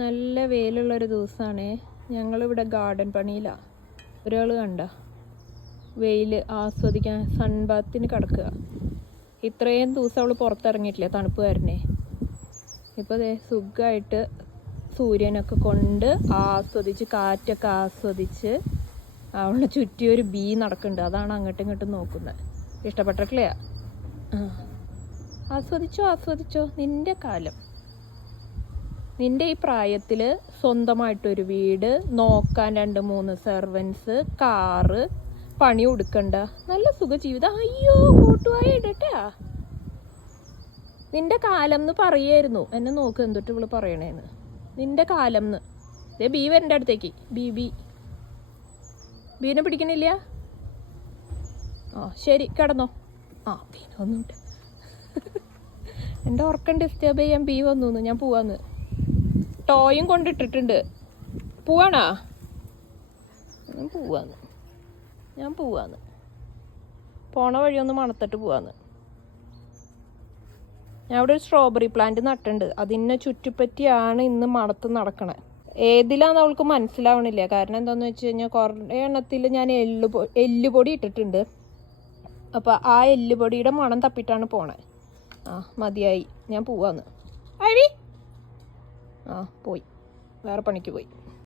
നല്ല വെയിലുള്ളൊരു ദിവസമാണ്. ഞങ്ങളിവിടെ ഗാർഡൻ പണിയിലാണ്. ഒരാൾ കണ്ട വെയിൽ ആസ്വദിക്കാൻ സൺബാത്തിന് കിടക്കുക. ഇത്രയും ദിവസം അവൾ പുറത്തിറങ്ങിയിട്ടില്ല തണുപ്പ് കാരനെ. ഇപ്പോൾ ദേ സുഖമായിട്ട് സൂര്യനൊക്കെ കൊണ്ട് ആസ്വദിച്ച് കാറ്റൊക്കെ ആസ്വദിച്ച് അവളെ ചുറ്റി ഒരു ബീ നടക്കുന്നുണ്ട്. അതാണ് അങ്ങോട്ടും ഇങ്ങോട്ടും നോക്കുന്നത്. ഇഷ്ടപ്പെട്ടിട്ടില്ല. ആസ്വദിച്ചോ നിൻ്റെ കാലം. നിൻ്റെ ഈ പ്രായത്തിൽ സ്വന്തമായിട്ടൊരു വീട്, നോക്കാൻ 2-3 സെർവൻസ്, കാറ്, പണി കൊടുക്കണ്ട നല്ല സുഖജീവിതം. അയ്യോ കൂട്ടുവായി ഇടട്ടാ. നിൻ്റെ കാലം എന്ന് പറയായിരുന്നു. എന്നെ നോക്ക് എന്തൊട്ട് ഇവള് പറയണേന്ന്. നിൻ്റെ കാലം എന്ന്. ഇതേ ബീ വരണ്ട അടുത്തേക്ക്. ബീനെ പിടിക്കണില്ല. ശരി കിടന്നോ. ബീനെ വന്നുണ്ട്. എൻ്റെ ഉറക്കം ഡിസ്റ്റർബ് ചെയ്യാൻ ബീ വന്നു. ഞാൻ പോവാന്ന്. ടോയും കൊണ്ടിട്ടിട്ടുണ്ട്. പോവാണാ? ഞാൻ പോവാന്ന്. പോണ വഴി ഒന്ന് മണത്തിട്ട് പോവാന്ന്. ഞാൻ ഇവിടെ ഒരു സ്ട്രോബെറി പ്ലാന്റ് നട്ടുണ്ട്. അതിനെ ചുറ്റിപ്പറ്റിയാണ് ഇന്ന് മണത്ത് നടക്കണേ. ഏതിലാന്ന് അവൾക്ക് മനസ്സിലാവണില്ല. കാരണം എന്താണെന്ന് വെച്ച് കഴിഞ്ഞാൽ കുറേ എണ്ണത്തിൽ ഞാൻ എല്ലുപൊടി ഇട്ടിട്ടുണ്ട്. അപ്പോൾ ആ എല്ലുപൊടിയുടെ മണം തപ്പിട്ടാണ് പോണേ. മതിയായി. ഞാൻ പോവാന്ന്. പോയി വേറെ പണിക്ക് പോയി.